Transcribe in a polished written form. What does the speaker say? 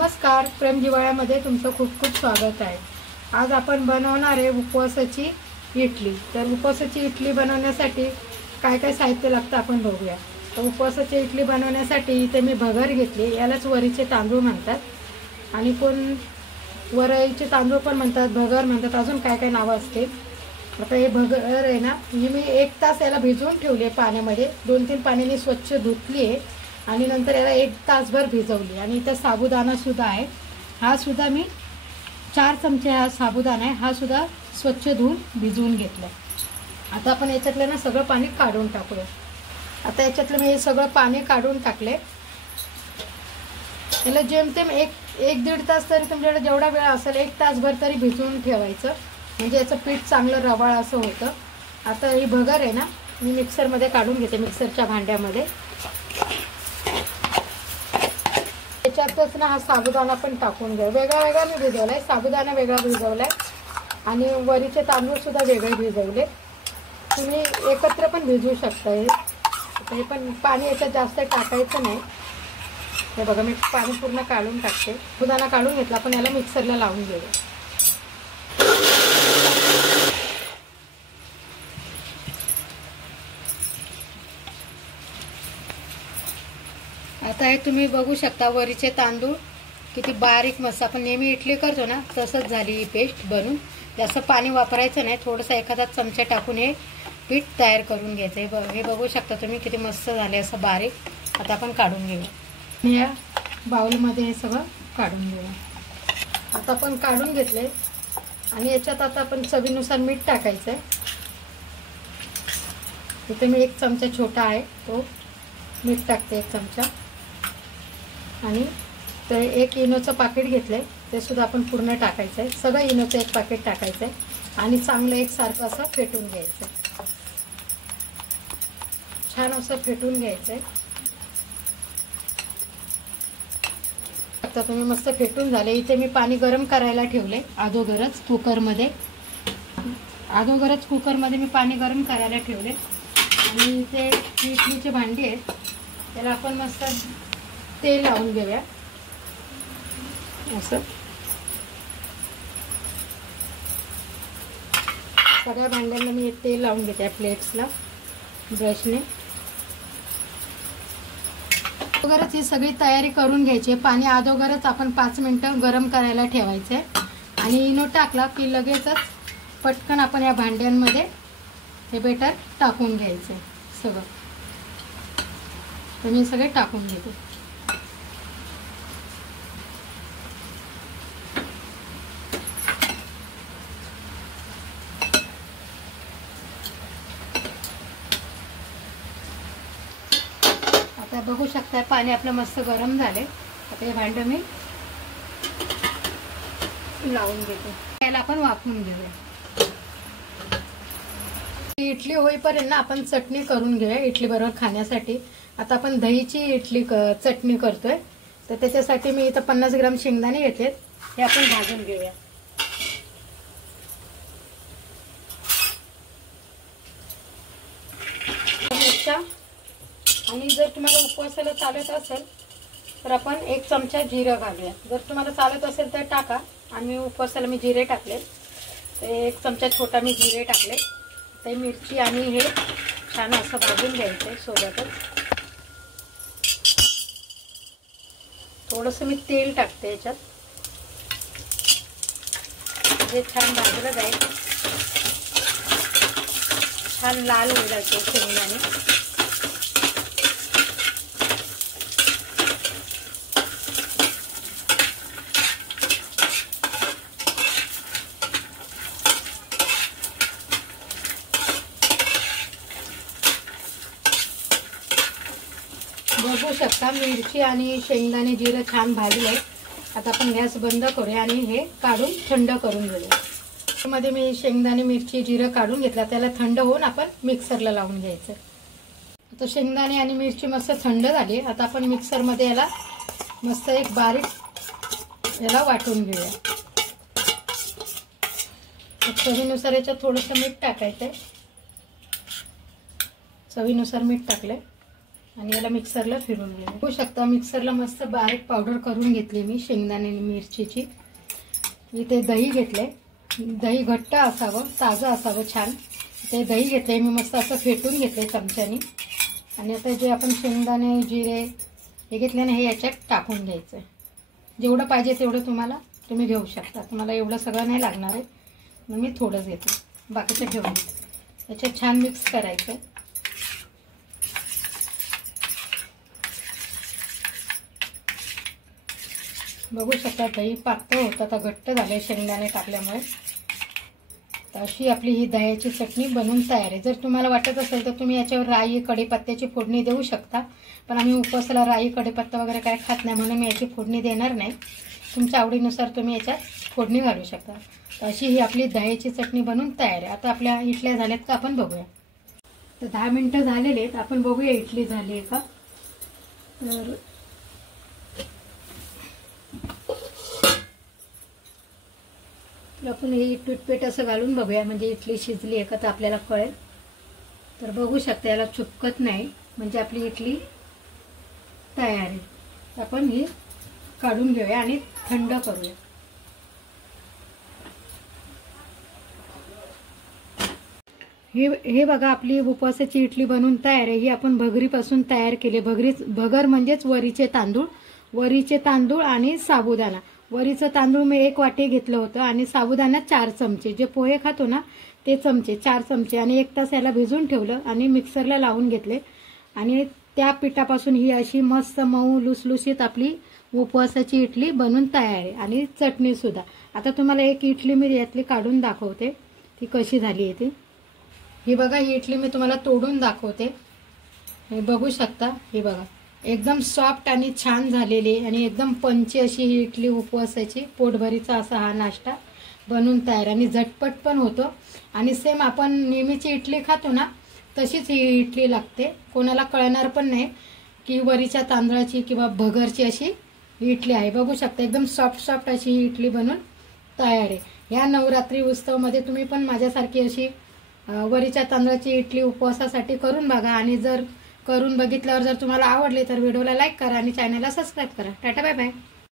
नमस्कार, प्रेम जिवाळ्यामध्ये तुमचं खूप खूप स्वागत आहे। आज आपण बनवणार आहे उपवासाची इडली। तर उपवासाची इडली बनवण्यासाठी काय काय साहित्य लागतं आपण बघूया। तर उपवासाची इडली बनवण्यासाठी इथे मी भगर घेतली, यालाच वरीचे तांदूळ म्हणतात आणि कोण वरईचे तांदूळ पण म्हणतात, भगर म्हणतात, अजून काय काय नावं असतील। आता हे भगर आहे ना, मी 1 तास याला भिजवून ठेवले पाण्यामध्ये, 2-3 पाण्याने स्वच्छ धुतली आहे आणि नंतर याला 1 तासभर भिजवली। आणि इथं साबुदाणा सुद्धा आहे, हा सुद्धा मी 4 चमचे हा साबुदाणा आहे, हा सुद्धा स्वच्छ धुवून भिजवून घेतला। आता आपण याच्यातलं ना सगळं पाणी काढून टाकूया। आता याच्यातलं मी हे सगळं पाणी काढून टाकले। याला जेमतेम 1-1.5 तास तरी तुमच्याकडे जेवढा वेळ असेल 1 तासभर तरी भिजवून ठेवायचं, म्हणजे याचं पीठ चांगलं रवाळ असं होतं। आता ही भगर आहे ना, मी मिक्सरमध्ये काढून घेते, मिक्सरच्या भांड्यामध्ये। त्याच्यातच ना हा साबुदाणा पण टाकून घ्या, वेगळा वेगळा मी भिजवलाय, साबुदाणा वेगळा भिजवलाय आणि वरीचे तांदूळ सुद्धा वेगळे भिजवले। तुम्ही एकत्र पण भिजवू शकता। हे पण पाणी याच्यात जास्त टाकायचं नाही। हे बघा, मी पाणी पूर्ण काढून टाकते, साबुदाणा काढून घेतला, पण याला मिक्सरला लावून घेऊया। आता हे तुम्ही बघू शकता, वरीचे तांदूळ किती बारीक मस्त आपण नेहमी इडली करतो ना तसंच झाली ही पेस्ट बनून। जास्त पाणी वापरायचं नाही, थोडंसं एखादा चमचा टाकून हे पीठ तयार करून घ्यायचं। हे बघू शकता तुम्ही किती मस्त झाले असं बारीक। आता आपण काढून घेऊया, या बाउलमध्ये हे सगळं काढून घेऊया। आता आपण काढून घेतले आणि याच्यात आता आपण चवीनुसार मीठ टाकायचं आहे। इथे मी 1 चमचा छोटा आहे तो मीठ टाकते, 1 चमचा। आणि ते 1 इनोचं पाकिट घेतलंय, ते सुद्धा आपण पूर्ण टाकायचं आहे, सगळं इनोचं 1 पाकिट टाकायचं आहे आणि चांगलं एकसारखं असं फेटून घ्यायचं आहे, छान असं फेटून घ्यायचं आहे। आता तुम्ही मस्त फेटून झाले। इथे मी पाणी गरम करायला ठेवले अगोदरच कुकरमध्ये मी पाणी गरम करायला ठेवले आणि इथे इडलीची भांडी आहेत, त्याला आपण मस्त तेल लावून घेऊया असं। सगळ्या भांड्यांना मी तेल लावून घेते, प्लेट्सला ब्रशने। अगोदरच ही सगळी तयारी करून घ्यायची। पाणी अगोदरच आपण 5 मिनिटं गरम करायला ठेवायचे आणि इनो टाकला की लगेचच पटकन आपण या भांड्यांमध्ये हे बेटर टाकून घ्यायचे सगळं। तर मी सगळे टाकून घेते। आता बघू शकता पाणी आपलं मस्त गरम झाले। आता हे भांडं मी लावून घेते, त्याला आपण वाफवून घेऊया। इडली होईपर्यंत ना आपण चटणी करून घेऊया इडली बरोबर खाण्यासाठी। आता आपण दहीची चटणी करतोय, तर त्याच्यासाठी मी इथं 50 ग्राम शेंगदाणे घेतले, हे आपण भाजून घेऊया। आणि जर तुम्हाला उपवासाला चालत असेल तर आपण 1 चमचा जिरं घालूया, जर तुम्हाला चालत असेल तर टाका। आणि उपवासाला मी जिरे टाकले, तर 1 चमचा छोटा मी जिरे टाकले। ते मिरची आणि हे छान असं भाजून घ्यायचं सोबतच। थोडंसं मी तेल टाकते याच्यात, जे छान भाजलं जाईल, छान लाल होईल जायचे शेंगदाणे। बघू शकता मिरची आणि शेंगदाणे जिरं छान भाजले। आता आपण गॅस बंद करूया आणि हे काढून थंड करून घेऊया। मध्ये मी शेंगदाणे मिरची जिरं काढून घेतला, त्याला थंड होऊन आपण मिक्सरला लावून घ्यायचं। आता शेंगदाणे आणि मिरची मस्त थंड झाली, आता आपण मिक्सरमध्ये याला मस्त एक बारीक याला वाटून घेऊया। चवीनुसार याच्यात थोडंसं मीठ टाकायचं आहे, चवीनुसार मीठ टाकले आणि याला मिक्सरला फिरून घ्या। बघू शकता मिक्सरला मस्त बारीक पावडर करून घेतली मी शेंगदाणे आणि मिरचीची। इथे दही घेतले, दही घट्ट असावं, ताजं असावं छान। ते दही घेतले मी मस्त असं फेटून घेतले चमच्याने। आणि आता जे आपण शेंगदाणे जिरे हे घेतले ना हे याच्यात टाकून घ्यायचं। जेवढं पाहिजे तेवढं तुम्ही घेऊ शकता। तुम्हाला एवढं सगळं नाही लागणार आहे, मग मी थोडंच घेते, बाकीचं ठेवून याच्यात छान मिक्स करायचं। बघू शकता दही पातळ होतं, आता घट्ट झाले शेंगदाणे टाकल्यामुळे। तर अशी आपली ही दह्याची चटणी बनवून तयार आहे। जर तुम्हाला वाटत असेल तर तुम्ही याच्यावर राई कढीपत्त्याची फोडणी देऊ शकता, पण आम्ही उपवासाला राई कढीपत्ता वगैरे काय खात नाही म्हणून मी याची फोडणी देणार नाही। तुमच्या आवडीनुसार तुम्ही याच्यात फोडणी घालू शकता। तर अशी ही आपली दह्याची चटणी बनवून तयार आहे। आता आपल्या इडल्या झाल्यात का आपण बघूया। तर 10 मिनिटं झालेले आहेत, आपण बघूया इडली झाली आहे का। तर आपण हे टूथपेट असं घालून बघूया, म्हणजे इडली शिजली आहे का तर आपल्याला कळेल। तर बघू शकता याला चुपकत नाही, म्हणजे आपली इडली तयार आहे। आपण ही काढून घेऊया आणि थंड करूया। हे बघा आपली उपवासाची इडली बनवून तयार आहे। ही आपण भगरीपासून तयार केली। भगर म्हणजेच वरीचे तांदूळ आणि साबुदाणा। वरीचं तांदूळ मी 1 वाटी घेतलं होतं आणि साबुदाणा 4 चमचे, जे पोहे खातो ना ते चमचे 4 चमचे, आणि 1 तास याला भिजून ठेवलं आणि मिक्सरला लावून घेतले। आणि त्या पिठापासून ही अशी मस्त मऊ लुसलुशीत आपली उपवासाची इडली बनवून तयार आहे। आणि चटणी सुद्धा। आता तुम्हाला एक इडली मी यातली काढून दाखवते ती कशी झाली आहे ती। ही बघा ही इडली मी तुम्हाला तोडून दाखवते। हे बघू शकता, हे बघा एकदम सॉफ्ट आणि छान झालेली आणि एकदम पंची अशी ही इडली उपवासाची। पोटभरीचा असा हा नाश्ता बनवून तयार आणि झटपट पण होतो। आणि सेम आपण नेहमीची इडली खातो ना तशीच ही इडली लागते। कोणाला कळणार पण नाही की वरीच्या तांदळाची किंवा भगरची अशी इडली आहे। बघू शकता एकदम सॉफ्ट अशी ही इडली बनवून तयार आहे। या नवरात्री उत्सवामध्ये तुम्ही पण माझ्यासारखी अशी वरीच्या तांदळाची इडली उपवासासाठी करून बघा। आणि जर करून बघितल्यावर जर तुम्हाला आवडले तर व्हिडिओला लाईक करा आणि चॅनलला सबस्क्राईब करा। Tata bye bye.